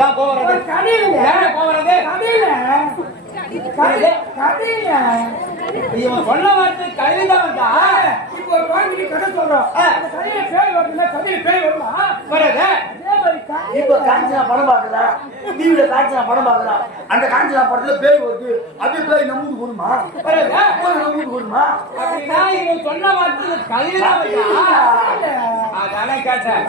தான் போறது கடையில போறது கடையில இவன் சொன்ன வார்த்தை கடையில்தான் வந்தா. இப்போ ஒரு வாங்கி கடை சொல்றோம். அந்த கடையில பேய் வருதுன்னா கடையில பேய் வருமா? வராது. இப்ப காஞ்சனா படம் பாக்குறா, டிவில காஞ்சனா படம் பாக்குறா. அந்த காஞ்சனா படத்துல பேய் வருது, அது பேய் நம்மளுக்கு வருமா? வராது. நம்மளுக்கு வருமா? அப்படின்னா இவன் சொன்ன வார்த்தை கடையில்தான் வந்தா. அதானே கேட்டேன்.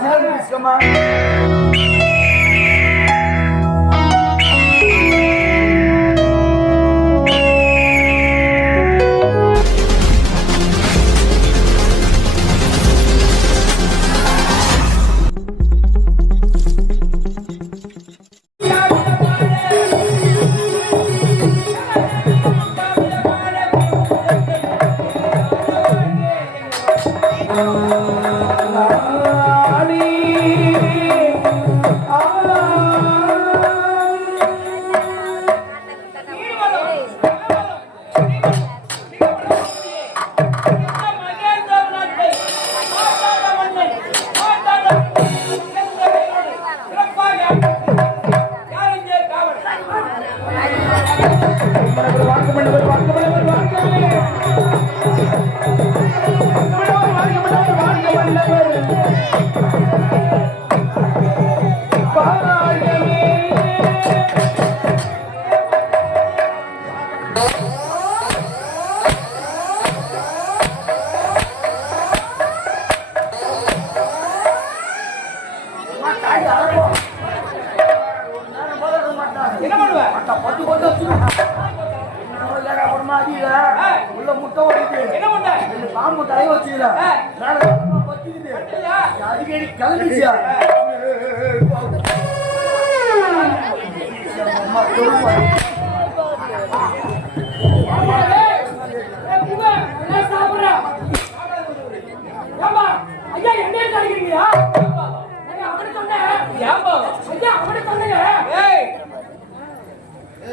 என்ன பண்ணுவ? உள்ள முட்டை ஓடிட்டு என்ன பண்ண? பாம்பு தலைய வச்சுக்கிறா அடிக்கடி கிளம்பிச்சியா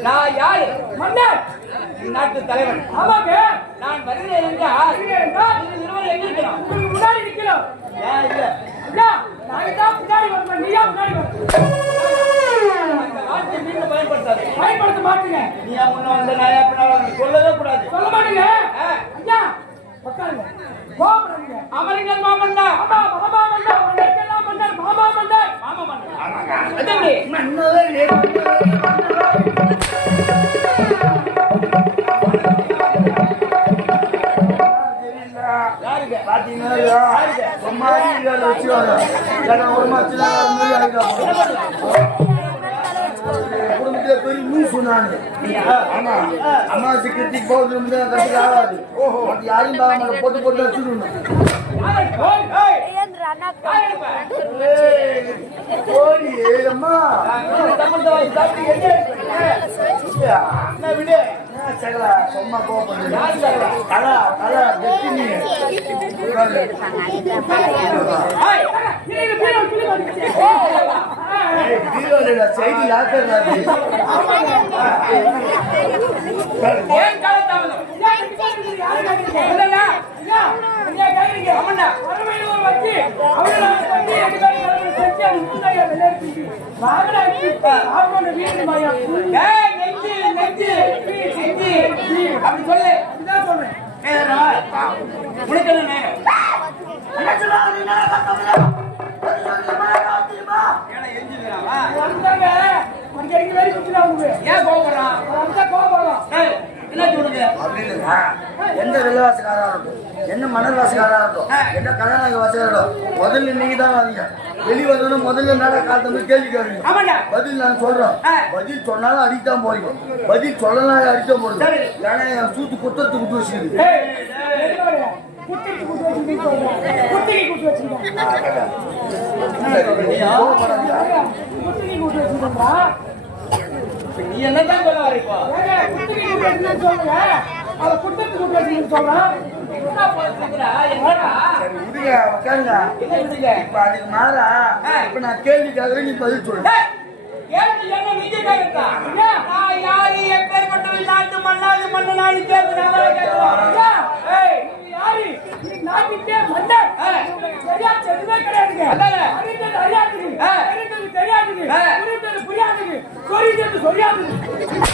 நான் யாரு? மன்னர், நாட்டு தலைவன். ஆமாங்க. நான் வருகிறேன் என்றால் இருவர் எங்க இருக்கிறோம்? முன்னாடி நிற்கிறோம். ஏன் இல்ல? ஐயா, நான் தான் முன்னாடி வரணும். நீயா முன்னாடி வரணும். அந்த வார்த்தையை நீங்க பயன்படுத்தாது. பயன்படுத்த மாட்டீங்க. நீயா முன்ன வந்த நாயா பின்னால சொல்லவே கூடாது. சொல்ல மாட்டீங்க. ஐயா, உட்காருங்க. கோபுரங்க. அமரிங்கன் மாமன்னா. ஆமா, மாமா மன்னா. மன்னர்க்கெல்லாம் மன்னர். மாமா மன்னர். மாமா மன்னர். ஆமாங்க. அதே மன்னர். குடும்பத்துல பெரிய நியூஸ் சொன்னாங்க. ஆமா, அம்மாசி கிருத்திக்கு போகுது ஆகாது. யாரையும் பாக்க போட்டு போட்டு வச்சுடணும். சும்மா கோபம் செய்தி யாத்திரை அப்படி சொல்லு. சொல்றேன். எந்த விலைவாசிக்காரா இருக்கும், என்ன மணல் வாசிக்காரா இருக்கும், என்ன கதாநாயக வாசிக்காரோ முதல்ல நீங்க தான் வாங்க. வெளி வந்தோம் முதல்ல மேல காலத்துல கேள்வி கேட்குறீங்க. பதில் நான் சொல்றோம். பதில் சொன்னாலும் அடித்தான் போயிடும், பதில் சொல்லலாம் அடித்தான் போடுது. ஏன்னா என் சூத்து குத்தத்துக்கு விட்டு வச்சுக்குது. நீ என்னதான் சொல்ல வரைப்போ அதுக்கு மாறா இப்ப நான் கேள்வி கேட்கறேன், நீ பதில் சொல்லு. தெரியாது சொரிஞ்சது சொரியாது.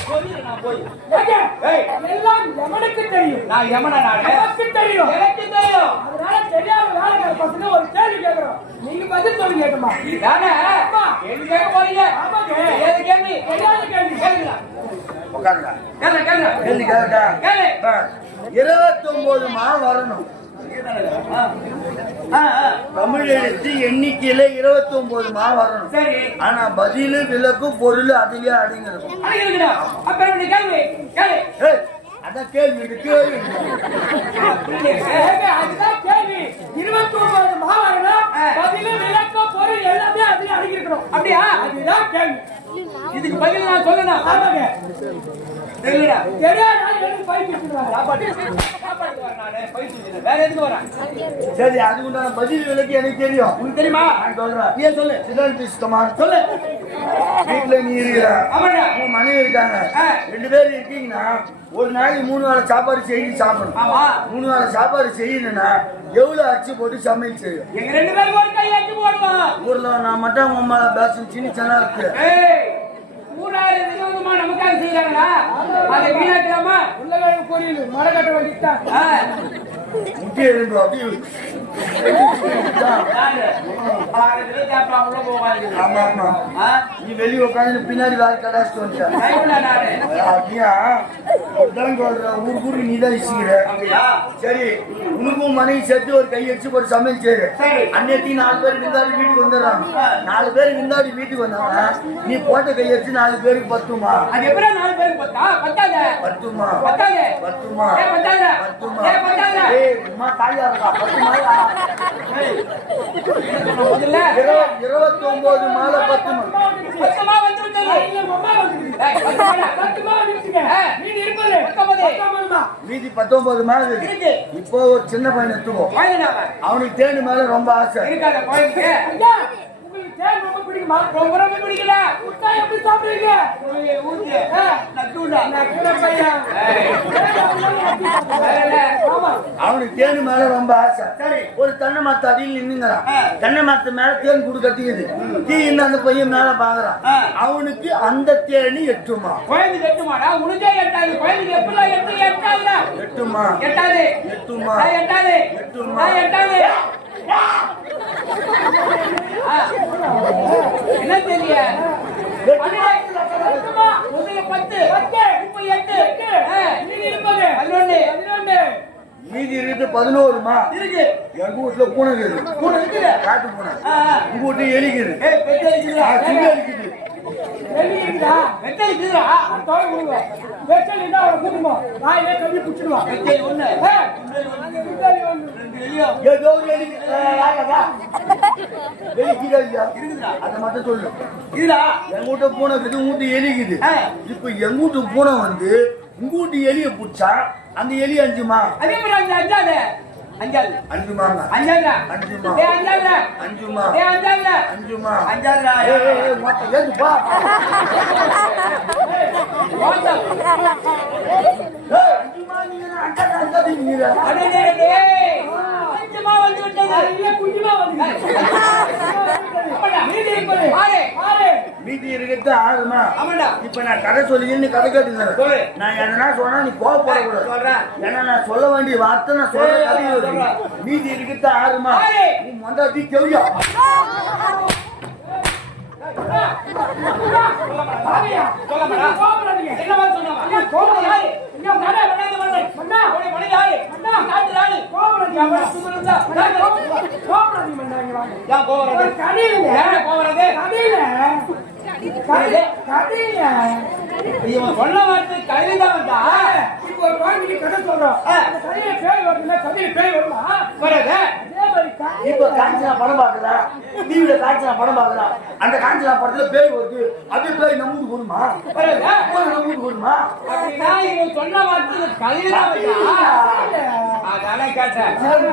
சொல்லிடு நான் போய். ஏங்க, ஏய், எல்லாம் எவனுக்கு தெரியும். நான் யமனா நானு? எனக்கு தெரியும். எனக்கு தெரியும். அதனால தெரியாத வேலைக்கார பசங்க ஒரு கேள்வி கேட்கிறோம். நீங்க பதில் சொல்லி கேட்குமா? இதானே? கேள்வி கேட்க போறீங்க? ஆமாங்க. ஏது கேள்வி? தெரியாத கேள்வி. கேளுங்க. உட்காருங்க. கேளு, கேளு. கேள்வி கேட்டா கேளு. 29 மா வரணும். தமிழ் எழுத்து எண்ணிக்கையில 29 மா வரணும். சரி. ஆனா பதிலு விளக்கு பொருள் அதுலயே அடங்கிருக்கும். அடங்கிருக்குதா? அப்புறம் இப்படி கேள்வி. கேளு. ஏய், அதான் கேள்வி இது, கேள்வி. ஏங்க, அதுதான் கேள்வி. 29 மாவட்டம் பதிலு விளக்கம் பொருள் எல்லாமே அதுல அடங்கி இருக்கணும். அப்படியா? அதுதான் கேள்வி. இதுக்கு பதில் நான் சொல்லணும். ஆமாங்க. தெரியலடா. தெரியாத எனக்கு பைக் வச்சுருவாங்க. சாப்பாடு வரேன் நானு. போயிட்டு இருக்கேன். வேற எதுக்கு வரேன்? சரி, அதுக்குண்டான பதில் விளக்கு எனக்கு தெரியும். உனக்கு தெரியுமா? நான் சொல்றேன். நீ சொல்லு. சிதம்பரம் சுத்தமான சொல்லு. வீட்டுல நீ இருக்கிற, ஆமாடா. உங்க மனைவி இருக்காங்க, 2 பேர் இருக்கீங்கன்னா ஒரு நாளைக்கு 3 வேளை சாப்பாடு செய்து சாப்பிடணும். ஆமா. 3 வேளை சாப்பாடு செய்யணும்னா எவ்வளவு அரிசி போட்டு சமையல் செய்யும்? எங்க 2 பேருக்கு ஒரு கை அடிச்சு போடுவான். ஊர்ல நான் மட்டும் உங்க அம்மா பேசும் சின்ன சின்ன இருக்கு. ஏய், ஊராரு விதவிதமா நமக்காக செய்யறாங்களா? அதை வீணாக்கலாமா? உருளைக்கிழங்கு பொரியல் மரக்கட்டை வச்சுட்டான். முக்கிய ரெண்டு அப்படியே யாரு? ஆறதுல கேப்பா உள்ள போகாது. ஆமா ஆமா. ஆ? நீ வெளியே உட்காந்து பின்னாடி வேலை கடாச்சிட்டு வந்துட்ட. கைவிடா நானு. அப்படியா? அதான் சொல்றேன், ஊருக்கு நீ தான் இசிக்கிற. அப்படியா? சரி, உனக்கும் மனைவி சேர்த்து ஒரு கை அடிச்சு போட்டு சமையல் செய்யுது. சரி. அன்னைக்கு 4 பேர் விருந்தாடி வீட்டுக்கு வந்துடுறாங்க. 4 பேர் விருந்தாடி வீட்டுக்கு வந்தாங்க. நீ போட்ட கை அடிச்சு 4 பேருக்கு பத்துமா? அது எப்படா 4 பேருக்கு பத்தா? பத்தாத. பத்துமா? பத்தாத. பத்துமா? ஏய், பத்தாத. பத்துமா? ஏய், பத்தாத. ஏய், அம்மா தாயா இருக்கா? பத்துமாயா? ஏய், முதல்ல 29 மாலை 10 மா. பத்தமா வந்து விட்டது. ஏய், பத்தமா. பத்துமா இருக்குங்க. நீ இருப்பது 19. மீதி 19 மாலை இருக்கு. இருக்கு. இப்போ ஒரு சின்ன பையன் எடுத்துக்கோ. வாங்கினாங்க. அவனுக்கு தேனு மேல ரொம்ப ஆசை. இருக்காத கோயிலுக்கு. ஐயா, உங்களுக்கு தேன் ரொம்ப பிடிக்குமா? ரொம்ப ரொம்ப பிடிக்கல. முட்டை எப்படி சாப்பிடுவீங்க? ஊத்து. நட்டுடா. நக்கிற பையன். ஏய். வேற. ஆமா. அவனுக்கு தேனு மேல ரொம்ப ஆசை. ஒரு தென்னை மரத்து அடியில் நின்னுங்கிறான். தென்னை மரத்து மேல தேன் கூடு கட்டிக்குது. தீ அந்த பையன் மேல பாக்குறான். அவனுக்கு அந்த தேனி எட்டுமா? கோயிலுக்கு எட்டுமாடா? உனக்கே எட்டாது. கோயிலுக்கு எப்படிலாம் எட்டாதுடா? எட்டுமா? எட்டாது. எட்டுமா? எட்டாது. எட்டுமா? எட்டாது. என்ன தெரிய? முதல்ல 10. இப்போ 8. நீங்க இருப்பது 11. மீதி இருக்கு 11 மா. இருக்கு. எங்க வீட்டுல பூனை இருக்குது. பூனை இருக்குது. காட்டு பூனை. உங்க வீட்டுல எலிக்குது. ஏய், பெட்டை இருக்குடா. சிங்க இருக்குது. வெளியிருந்தா பெட்டை இருக்குடா. தோட கொடுங்க. வெச்சல் இருந்தா அவரை கூட்டுமா. வாயிலே கல்வி புடிச்சிடுவான். பெட்டை ஒண்ணு. ஏதோ ஒரு எலி எலிக்குதா இல்லையா? இருக்குதுடா. அதை மட்டும் சொல்லு. இதுடா. எங்க வீட்டு பூனை இருக்குது, உங்க வீட்டு எலிக்குது. இப்ப எங்க வீட்டு பூனை வந்து உங்க வீட்டு எலிய புடிச்சா அந்த எலி 5மா? அதே மாதிரி அஞ்சாது. அஞ்சாது. 5மாங்க. அஞ்சாதுடா. 5மா? ஏய், அஞ்சாதுடா. 5மா? ஏய், அஞ்சாதுடா. 5மா? அஞ்சாதுடா. ஏய் மொத்த ஏதுப்பா? வாடா. ஏய் 5மா நீங்க அஞ்சாதீங்க. அடே டேய். அஞ்சுமா வந்து விட்டது. இல்ல குஞ்சுமா வந்து. அப்படா. நீங்க இருப்பது பாரு. பாரு. மீதி இருக்கிறது 6மா? ஆமாடா. இப்ப நான் கதை சொல்லி கதை கேட்டுக்கிறேன். சொல்லு. நான் எதனா சொன்னா நீ கோவப்படக்கூடாது. சொல்றேன். ஏன்னா நான் சொல்ல வேண்டிய வார்த்தை நான் சொல்ற கதை சொல்றேன். மீதி இருக்கிறது 6மா? ஆறு. நீ மொண்டாட்டி கேவியா? பாவியா. சொல்லமாடா. கோபப்படாதீங்க. என்னவா சொன்னவா? கோபப்படாதீங்க. இங்க மண்ணா பண்ணாத மண்ணா. மண்ணா. ஓடி மணி யாரு? மண்ணா. காட்டு ராணி. கோபப்படாதீங்க. அவன் சுமருந்தா. கோபப்படாதீங்க மண்டாங்க வாங்க. ஏன் கோவறது? கடையில ஏன் கோவறது? கடையில இவன் சொன்ன வார்த்தை கையில வந்தா இப்போ ஒரு வாங்கி கதை சொல்றோம். அந்த கதையில பேய் வருதுன்னா கதையில பேய் வருமா? வராது. அதே மாதிரி இப்ப காஞ்சனா படம் பாக்குறா, டிவில காஞ்சனா படம் பாக்குறா. அந்த காஞ்சனா படத்துல பேய் வருது, அது பேய் நம்மூட்டு வருமா? வராது. நம்மூட்டு வருமா? அப்படின்னா இவன் சொன்ன வார்த்தை கையில வந்தா அதானே கேட்டேன். சொல்லு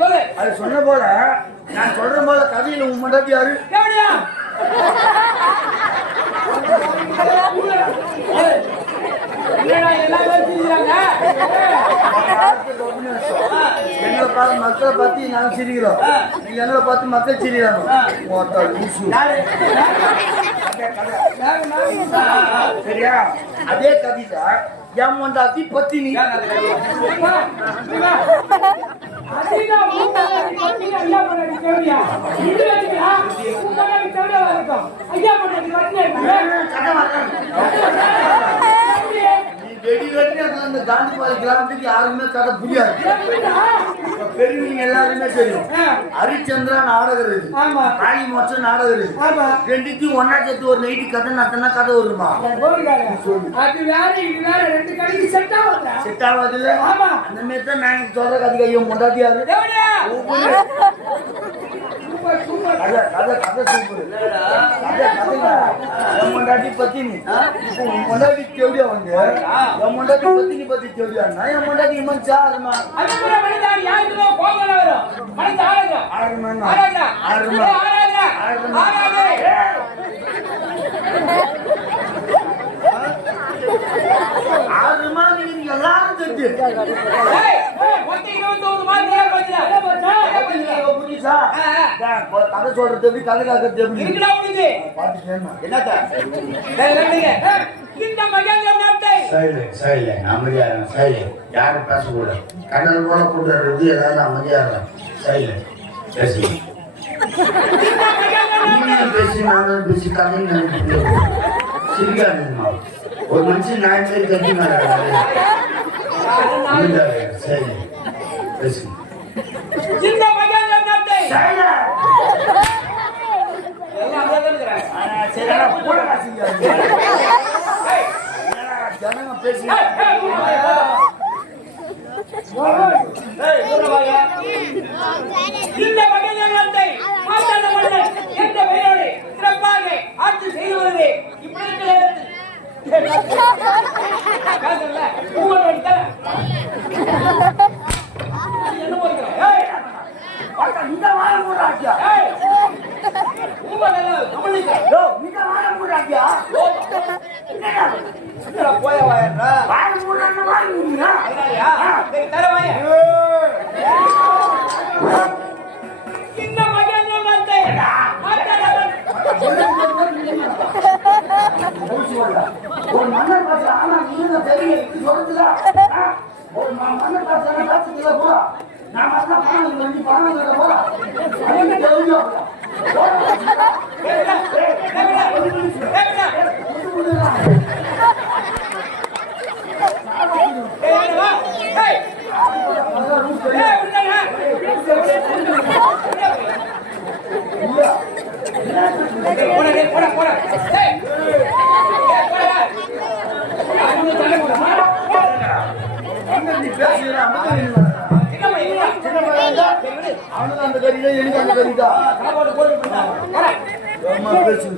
சொல்லு. அது சொன்ன போல நான் சொல்ற போல கதையில உன் மண்டாட்டி யாரு? என்னடா எல்லாரும் சிரிக்கிறாங்க? எங்களை பார்த்து மக்களை பார்த்து நாங்க சிரிக்கிறோம், நீங்க எங்களை பார்த்து மக்கள் சிரிக்கிறாங்க. சரியா? அதே கவிதை என் மண்டாத்தி பத்தினி. அந்த காந்திபாடி கிராமத்துக்கு யாருமே கதை புரியாது. பெரியவங்க எல்லாருமே தெரியும். ஹரிச்சந்திரா நாடகம் இருக்கு, காளி மோட்சம் நாடகம் இருக்கு. ரெண்டுக்கும் ஒன்னா சேர்த்து ஒரு நைட்டு கதை நடத்தினா கதை வருமா? செட் ஆகாது இல்ல? அந்த மாதிரி தான் நான் சொல்ற கதை ஐயோ முண்டாட்டியாரு முண்டாட்டி பத்தினி முண்டாட்டி கேவடியா வந்து என் முண்டாட்டி பத்தினி பத்தி கேவடியா என் முண்டாட்டி இமன் சாருமா ஆறுமா நீங்க எல்லாரும் தெரிஞ்சு கதை சொல்றது எப்படி, கதை காக்கிறது எப்படி யாரும் பேசக்கூடாது. கடல் போல கூட்டுறது ஏதாவது அமைதியா பேசி பேசி நானும் பேசி கதை சிரிக்காது. ஒரு மனுஷன் நான் பேர் கட்டி சரி பேசி ஜனங்க பேசி இந்த மகனத்தை மாற்றாத மன்னன் என்ற பெயரோடு சிறப்பாக ஆட்சி செய்து வருது. இப்படி ஒரு மன்னர் பாச ஆனா நீங்க தெரிய சொல்லுதா? ஒரு மன்னர் பாச காத்துக்குள்ள போ. நான் வந்து பணம் வந்து பணம் போறா தெரியும். அவனுக்கு அந்த கறியில எனக்கு அந்த கறிதா பேச்சு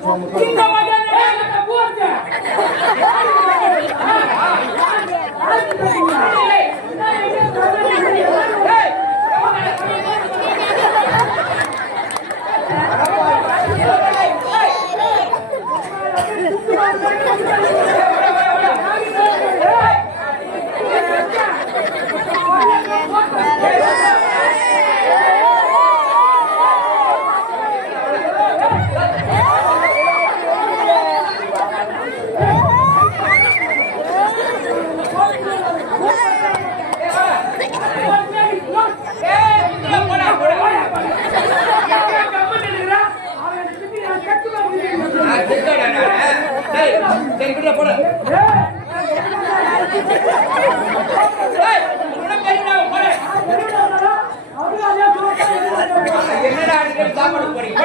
என்னடா அடிக்கடி சாப்பாடு போறீங்க?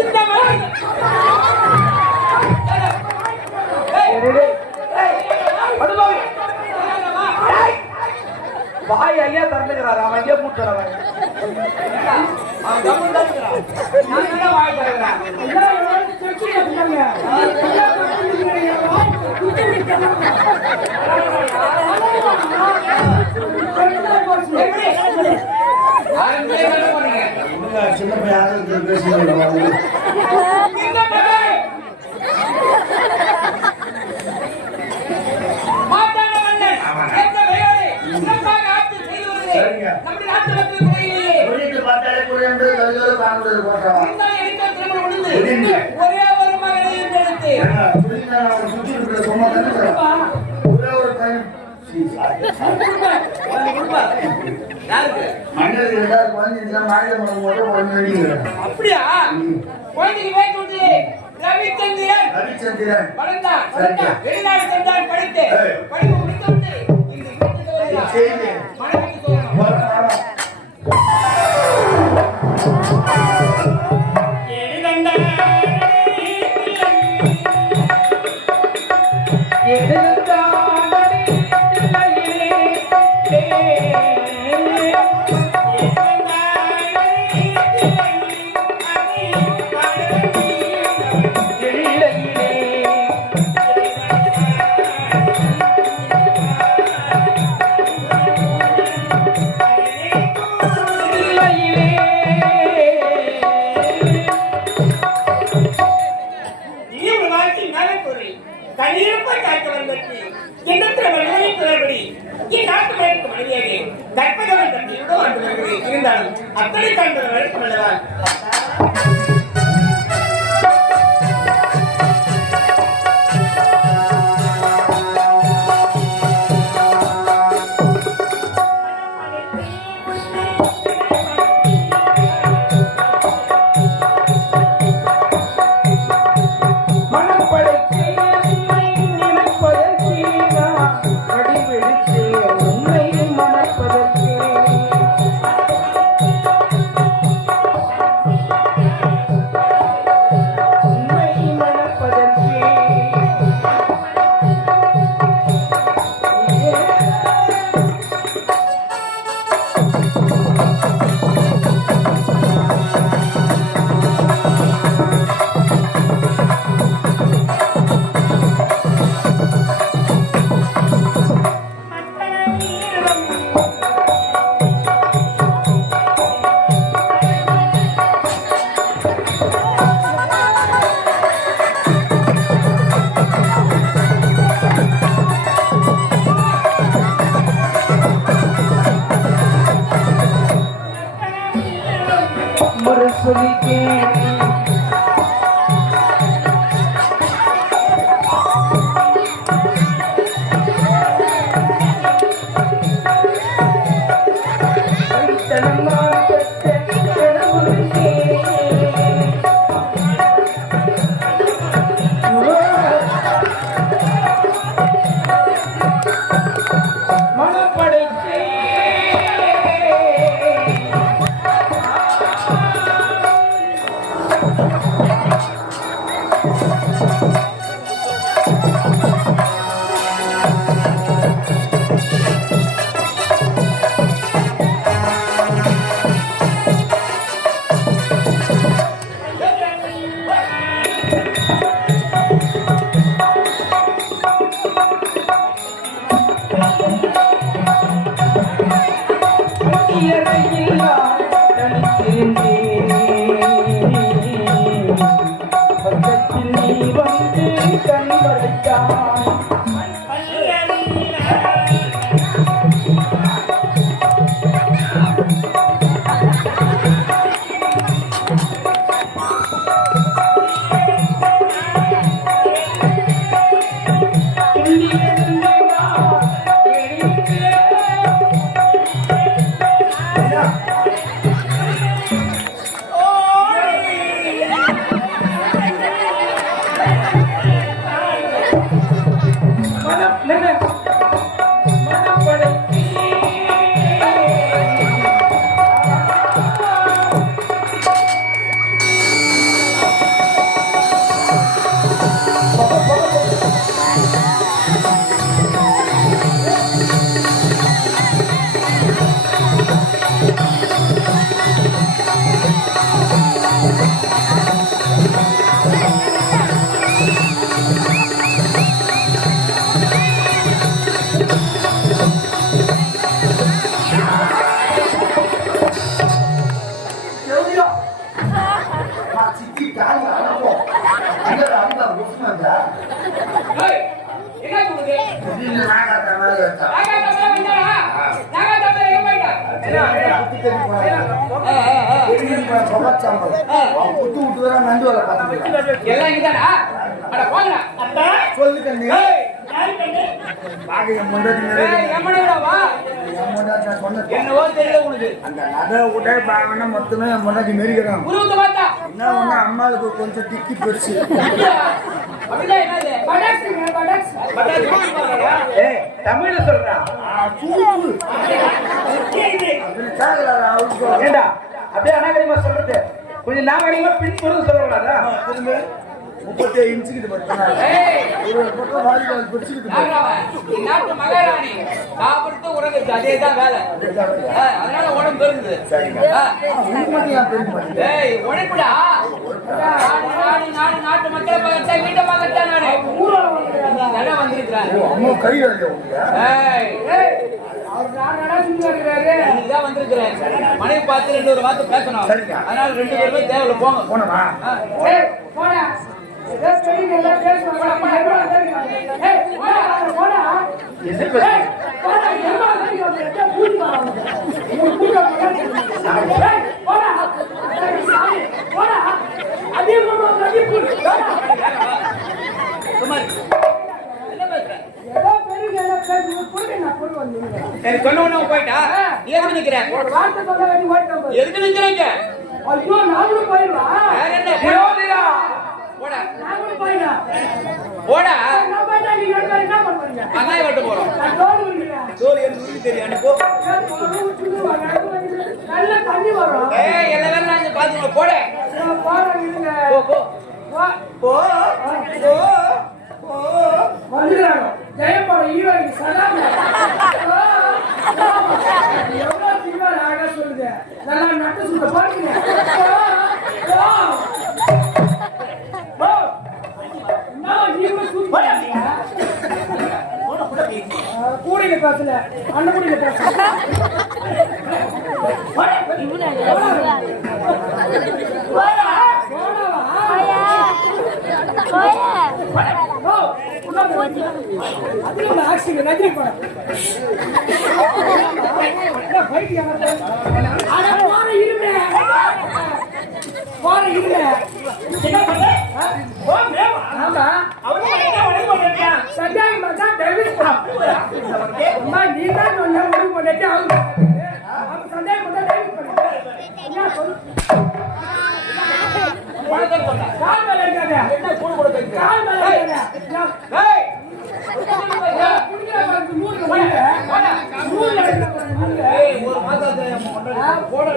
இந்த வாய் ஐயா திறந்துக்கிறாரு அவன் ஐயா கூட்டுறவன் அவன் கம்மு தான் இருக்கிறான். நான் என்ன வாய் தருகிறேன் சின்ன பையன் பேசுகிறேன் பார்த்தாலே கூட என்று காண்பது போட்டோம் ஒரே ஒரு மகனை சுற்றி இருக்கிற சும்மா ஒரே ஒரு பையன் மனிதர்கள் எல்லாரும் குழந்தை மாநில மட்டும் குழந்தை வேண்டிக்கிறேன் அப்படியா குழந்தைக்கு பேச்சு விட்டு ரவிச்சந்திரன் வளர்ந்தான் வெளிநாடு சென்றான் படித்து படிப்பு முடித்து மனைவிக்கு சொல்லணும் இருந்தாலும் அத்தனை காண்பது வழக்கம் அல்லவா சொகச்சாம்பல் அவன் குத்து விட்டு வர நண்டு வர பார்த்துக்கலாம் எல்லாம் இங்கதானா அட போங்கடா அத்தா சொல்லு கண்ணு யாரு கண்ணு? பாக்க என் முன்னாடி எம்மனடா என் முன்னாடி நான் சொன்னேன் என்னவோ தெரியல உனக்கு அந்த நகை விட்டே பாக்கணும் மொத்தமே என் முன்னாடி மெரிக்கிறான் உருவத்தை பார்த்தா என்ன ஒண்ணு அம்மாளுக்கு கொஞ்சம் டிக்கி பெருசு அப்படிதான் என்னது படாக்ஸுங்க, படாக்ஸ். ஏய் தமிழ்ல சொல்றா கேட்கல அவருக்கு ஏண்டா அப்படியே அனாகரிகமா சொல்றது கொஞ்சம் நாகரிகமா பின் சொல்றது சொல்லக்கூடாதா திரும்ப 37 இன்ச்சுக்கு பார்த்தா ஒரு பக்கம் வாலிபால் பிடிச்சிக்கிட்டு நாகராவன் நாட்டு மகாராணி சாப்பிட்டு உறங்குது அதேதான் வேலை அதனால உடம்பு பெருங்குது ஏய் உழைப்புடா நாடு நாட்டு மக்களை பார்க்கட்டா வீட்டை பார்க்கட்டா நானு நல்லா வந்திருக்கிறேன் அம்மா கை வேலையா உங்களுக்கு ஏய் அவர் நானடா சும்மா இருக்கிறாரு. இதான் வந்திருக்கிறேன் மனைவி பார்த்து 2 ஒரு வார்த்தை பேசணும் சரிங்க. அதனால 2 பேருமே தேவையில்ல போங்க போனமா ஏய், போடா. ஏதோ பெரியவங்க எல்லாம் பேசுவாங்க. எவ்வளவு தெரியும்? ஏய், போடா, போடா. ஏய், போடா, எவ்வளவு தெரியும்? எத்தனை பூட்டி வராங்க? உங்களுக்கு பூட்டி வராங்க. ஏய், போடா. ஏய், சாமி, போடா. அதே போடுவாங்க, அதே பூட்டி. போடா. சும்மா இரு. என்ன பேசுற ஏதோ பெரியவங்க எல்லாம் பேசுவாங்க. புரியுது, நான் புரிஞ்சு வந்தீங்க. சரி சொன்ன உடனே போயிட்டா நீ எதுக்கு நிக்கிற ஒரு வார்த்தை சொல்ல வேண்டி ஓடிட்டேன் பாரு. எதுக்கு நிக்கிறீங்க ஐயோ, நாங்களும் போயிடுவா. வேற என்ன விரோதிடா போடா நாங்களும் போயிடா. போடா நான் போயிட்டா நீங்க ரெண்டு பேரும் என்ன பண்ணுவீங்க? வெங்காயம் வெட்ட போறோம் நான் தோல் விடுறேன். சோறு எனக்கு தெரியும் அனுப்போ நல்ல தண்ணி வரும். ஏய் எல்லா வேலை நான் இங்க பாத்துக்கோ போடே போறேன் இருங்க. போ போ வா. போ போ போ வந்துடுறாங்க. ஜெயப்படம் ஈரோடு சலாம். எவ்வளவு சினிமா அழகா சொல்லுது. நல்லா நட்டு சுத்த போறீங்க. கூடையில பேசல அண்ணன் கூடையில பேசல ரஜினி படம் போற இருமே ஆமா சத்தியாக பார்த்தா டெலிவரி அம்மா நீ தான் சொன்ன முடிவு பண்ணிட்டு அவங்க அப்ப சந்தேகம் பார்த்தா டெலிவரி பண்ணு சொல்லு கால் மேல இருக்காத என்ன கூடு கூட பேசுற கால் மேல இருக்காத ஏய் ஏய் ஒரு மாசம் போட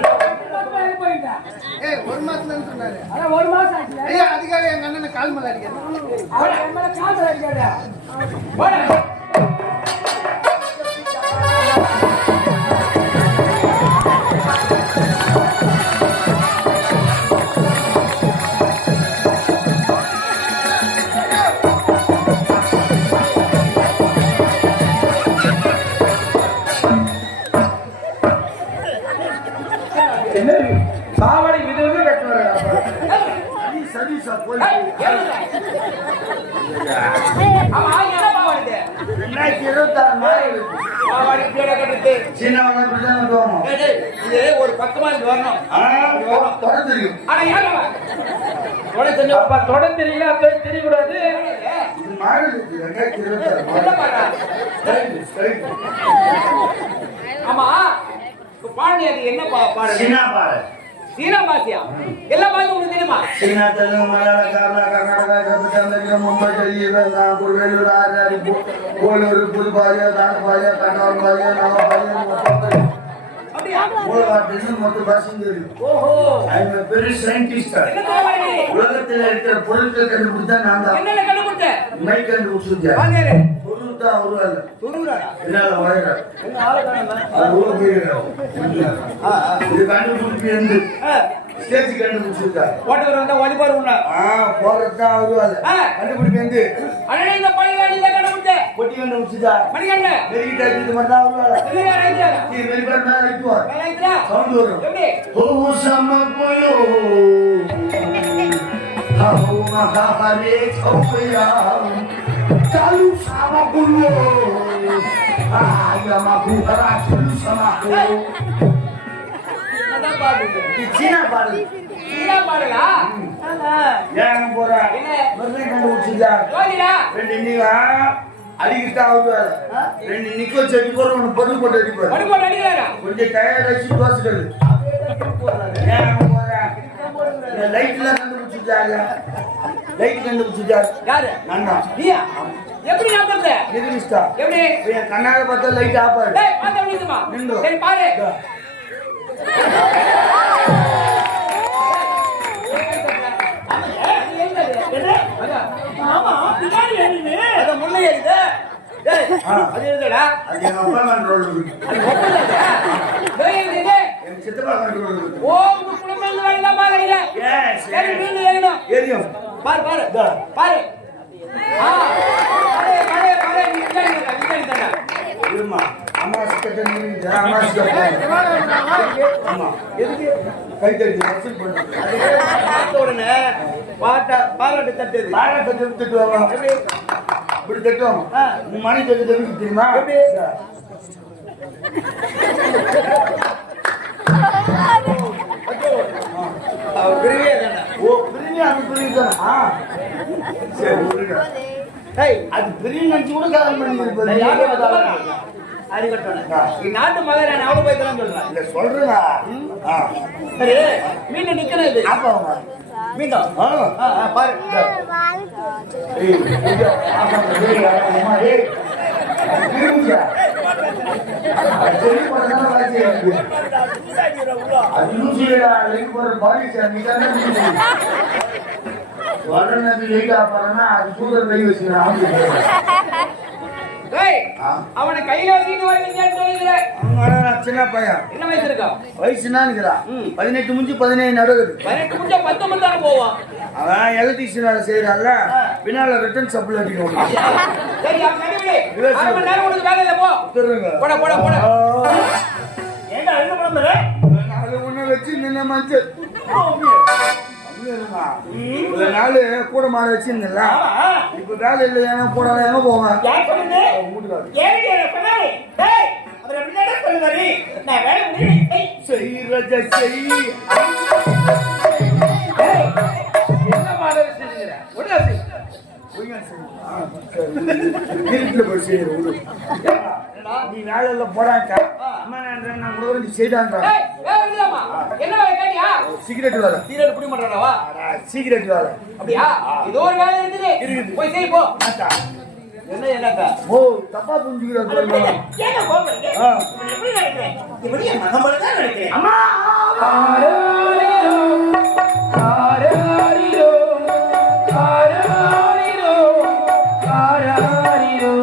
ஒரு மாசம் சொன்னாரு. அதான் ஒரு மாசம் ஆச்சு. ஐயா அதுக்காக எங்க அண்ணன் கால் மேல அடிக்காது. அவர் என் மேல கால் மேல அடிக்காத. போடா. சாவடி விதவே கட்டுவாரு சதீஷா போய் ஆமா என்ன பாவாடி 2026 மாறி பாவாடி பேட கட்டுது சீனாவுல பிரதமர் தோணும் இது ஒரு பக்கமா இங்க வரணும் தொட தெரியும் ஆனா ஏன் தொட தெரியும் அப்ப தொட தெரியல அப்ப தெரிய கூடாது இது மாறி 2026 என்ன பாறா ஸ்டைல் ஆமா பாண்டி அது என்ன பாடு சீனா பாரு சீனா பாசியா எல்லா பாட்டு உங்களுக்கு தெரியுமா சீனா தெலுங்கு மலையாளம் கேரளா கர்நாடகா கல்கத்தா அமெரிக்கா மும்பை டெல்லி நாகூர் வேலூர் ஆறாடி கோலூர் புதுப்பாளையம் தாண்டபாளையம் கண்ணாபாளையம் நாகபாளையம் அப்படியா மொத்த பாஷையும் தெரியும் ஓஹோ பெரிய சயின்டிஸ்ட் உலகத்தில் இருக்கிற பொருட்கள் கண்டுபிடிச்சா நான் தான் என்னென்ன கண்டுபிடிச்ச மை கண்டுபிடிச்சிருக்கேன் வாங்கறே பொருள் தான் உருவாங்க துருங்கடா என்னால வாழ்றாரு என்ன ஆளு காணோம் அது உள்ள போயிருக்காரு இது கண்டுபிடிச்சி இருந்து ஸ்டேஜ் கண்டுபிடிச்சிருக்காரு ஓட்டவர் வந்தா ஒளிபார் உண்டா போறதுதான் வருவாங்க கண்டுபிடிப்பு வந்து அண்ணே இந்த பையன் நீங்க கண்டுபிடிச்ச பொட்டி கண்டுபிடிச்சிதா மணிகண்ட வெறிக்கிட்ட இது மட்டும் தான் வருவாங்க இல்லையா ரைட்டா நீ வெறிக்கிட்ட மேல வைக்குவார் ரைட்டா சவுண்ட் வரும் எப்படி ஓ சமபயோ ஹோ மகாஹரே சௌபயா चालू sama bulu ayam aku haratul sama aku பாட்டு இது சீனா பாடல். சீனா பாடலா ஏன் போற என்ன மறுபடியும் கண்டுபிடிச்சிருக்கா யோகிடா ரெண்டு இன்னைக்கு அடிக்கிட்டா ஆகுது ரெண்டு நிக்க செடி போற ஒன்று பொருள் போட்டு அடிப்பாரு மறுபடியும் அடிக்கிறாரா கொஞ்சம் டயர்ட் ஆச்சு தோசுகள் ஏன் போற லைட்லாம் கண்டுபிடிச்சிருக்காங்க லைட் கண்டுபிடிச்சிருக்காரு யாரு நன்னா நீயா எப்படி நம்புறது எதிரிஸ்டா எப்படி என் கண்ணால பார்த்தா லைட் ஆஃப் ஆயிடும் டேய் பாத்து நிக்குமா நின்று. சரி பாரு ஆமா பின்னாடி எழுது அத முன்ன எழுது டேய் அது எழுதுடா அது எங்க அப்பா கண்ட்ரோல் இருக்கு அது ஒப்பந்தா டேய் எழுது எங்க சித்தப்பா கண்ட்ரோல் இருக்கு ஓ குடும்பத்துல வரல பாக்கறீங்க Yes, சரி yes. நீங்க எழுதணும் ஏரியும் பாரு பாரு பாரு பாரு பாரு பாரு நீ இங்க இருமா அம்மா சிக்கத்தை நின்று அம்மா சிக்கத்தை ஆமா எதுக்கு கை தட்டி வசூல் பண்ணுறது அதே பார்த்த உடனே பாராட்டு தட்டுது பாராட்ட தட்டு வாங்க இப்படி தட்டுவோம் உன் மணி தட்டு தட்டு தெரியுமா எப்படி? பிரிவே தானே ஓ பிரிஞ்சு அது பிரிஞ்சு சரி விடுங்க. டேய் அது பிரிஞ்சு நினைச்சு கூட காலம் பண்ணி இருப்பாரு அறிவட்டோம் நாட்டு மகாராணி அவ்வளவு போய் தான் சொல்றேன் இல்ல சொல்றா சரி மீண்டும் நிக்கணும் இது ஆப்பா மீண்டும் பாரு டேய் அவனை கையில வச்சுட்டு வரீங்கன்னு சொல்லிக்கிறேன் சின்ன பையன் என்ன வயசு இருக்கா வயசுனா 18 முடிஞ்சு 17 நடக்குது 18 முடிஞ்சா 19 தானே போவான் அவன் எலக்ட்ரிஷியன் செய்யறான்ல பின்னால ரிட்டர்ன் சப்ளை அடிக்கணும் சரி அவன் நடுவுல 1/2 மணி நேரம் உனக்கு வேலை இல்ல போ சொல்லுங்க போடா போடா போடா ஏண்டா என்ன பண்ணற அது உன்னை வச்சு நின்ன மஞ்சள் ஒரு நாள் கூட மாற வச்சிருந்தல இப்ப வேலை இல்லையா போட எங்க போங்க யார் சொன்னது ஏடி என்ன சொன்னாரு டேய் அவரை முன்னாடி சொல்லுவாரு நான் வேலை முடியல செய் ரஜா செய் டேய் என்ன மாதிரி செஞ்சுற ஒண்ணா செய் வீட்டுல போய் செய்யற நீ வேலையில போடாக்கா அம்மா நான் கூட நீ செய்தான்றா டேய் வேலை இல்லம்மா என்ன வேலை கேட்டியா சிகரெட் வேலை சீரட் குடி மாட்டறடா சிகரெட் வேலை அப்படியா இது ஒரு வேலை இருக்குது போய் செய் போ என்ன என்னக்கா ஓ தப்பா புரிஞ்சுக்கிறாங்க ஏங்க போறீங்க எப்படி நினைக்கிறேன் இப்படி மகம்பல தான் நினைக்கிறேன் அம்மா ஆராரிரோ ஆராரிரோ ஆராரிரோ ஆராரிரோ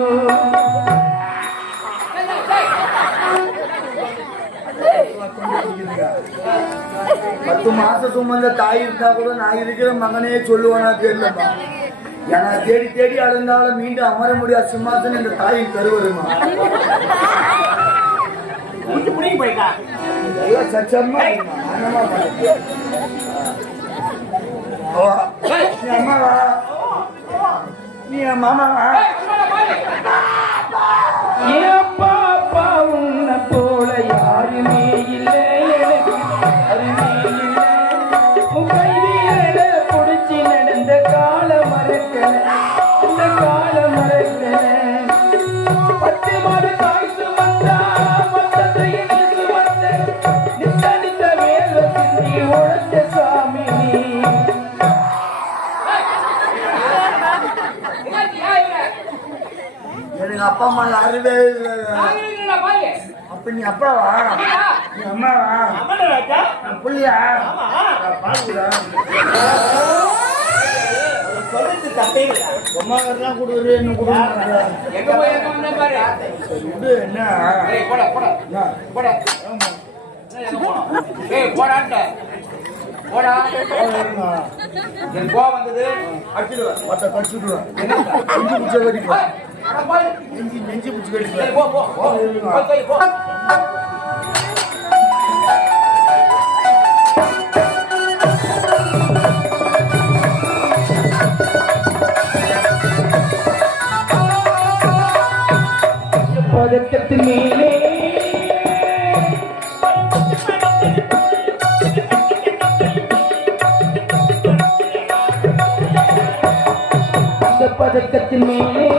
10 மாசம் சுமந்த தாய் இருந்தா கூட நான் இருக்கிற மகனே சொல்லுவானா தெரியலம்மா ஏன்னா தேடி தேடி அழுந்தாலும் மீண்டும் அமர முடியாத சிம்மாசனம் இந்த தாயின் கருவருமா புடிங்க போய்க்கா எல்லாம் சச்சம்மா அண்ணமா நீ அம்மாவா நீ என் மாமாவா என் பாப்பா உன்னை போல யாருமே இல்லை எனக்கு யாருமே இல்லை உன் கைவிரல புடிச்சு நடந்த கால மறக்கல இந்த கால மறக்கல 10 மாடு காய்ச்சி வந்தா மொத்தத்தை இணைச்சு வந்த நித்த வேலை செஞ்சு உழைச்ச சாமி எனக்கு அப்பா அம்மா யாருமே இல்லை அப்ப நீ அப்பாவா நீ அம்மாவா நான் புள்ளியா நான் பாக்குறா அம்மா வரலாம் கொடுக்குறது என்ன கொடுக்குறாங்க எங்க போய் இருக்கோம்னு பாரு விடு என்ன ஏய் போடா போடா என்ன? போடா ஏய் போடாட்ட போடா என் கோவம் வந்தது அடிச்சிடுவேன் மொத்த கடிச்சுடுவேன் என்ன நெஞ்சு பிடிச்ச கடிக்கும் அட போய் நெஞ்சு பிடிச்சி சரி, கடிக்குவேன் போ போ போய் போய் போ பதக்கத்து மேலே மரத்தின் மேலே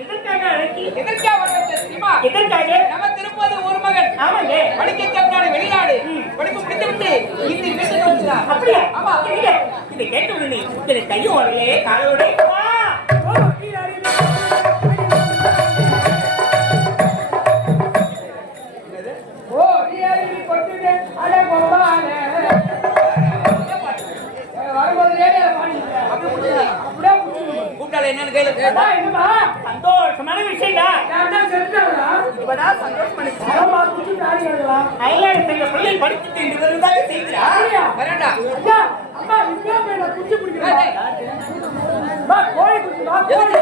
எதற்காக வர வைத்தது தெரியுமா? நம்ம திருப்பதி ஊர் மகன். படிக்க சென்றான் வெளிநாடு. படிப்பு முடித்துவிட்டு இந்தி வீட்டுக்கு வந்துட்டான். ஆமா. இதை கேட்ட உடனே இத்தனை கையும் வரலே காலோட ஓ நீ அறிவி கொட்டுட்டு அட பொம்பானே வரும்போது ரேடியோ பாடிட்டேன் அப்படியே புடிச்சு கூப்பிட்டாலே என்னன்னு கையில என்னமா சந்தோஷமான விஷயம் தான் நான் தான் செத்துறேன் இப்பதான் சந்தோஷம் பண்ணிக்கிறேன் அம்மா புடிச்சு ஆடிடலாம் அயலாடு செல்ல பிள்ளை படிச்சுட்டு இன்று வருவதாக செய்கிறா வரேன்டா. ஐயா அம்மா இங்க போய் நான் குச்சி பிடிக்கிறேன் வா கோழி குச்சி வா கோழி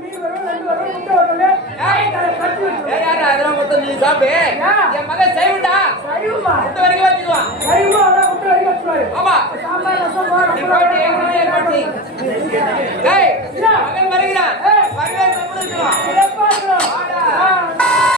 மீன் வரும் ரெண்டு வரும் முட்டை வரும் ஏய், கட்டி வச்சு யாரா அதெல்லாம் மொத்தம் நீ சாப்பிடு. என் மகன் செய்வுண்டா. சரிமா இந்த வரைக்கும் வச்சுக்குவான். சரிமா அதான் முட்டை வரைக்கும் வச்சுருவாரு ஆமா. சாம்பார் ரசம் நீ போட்டு ஏற்கனவே ஏற்பாடு செய். ஏய், மகன் வருகிறான். வருவேன், சாப்பிட வைக்கலாம். எப்பா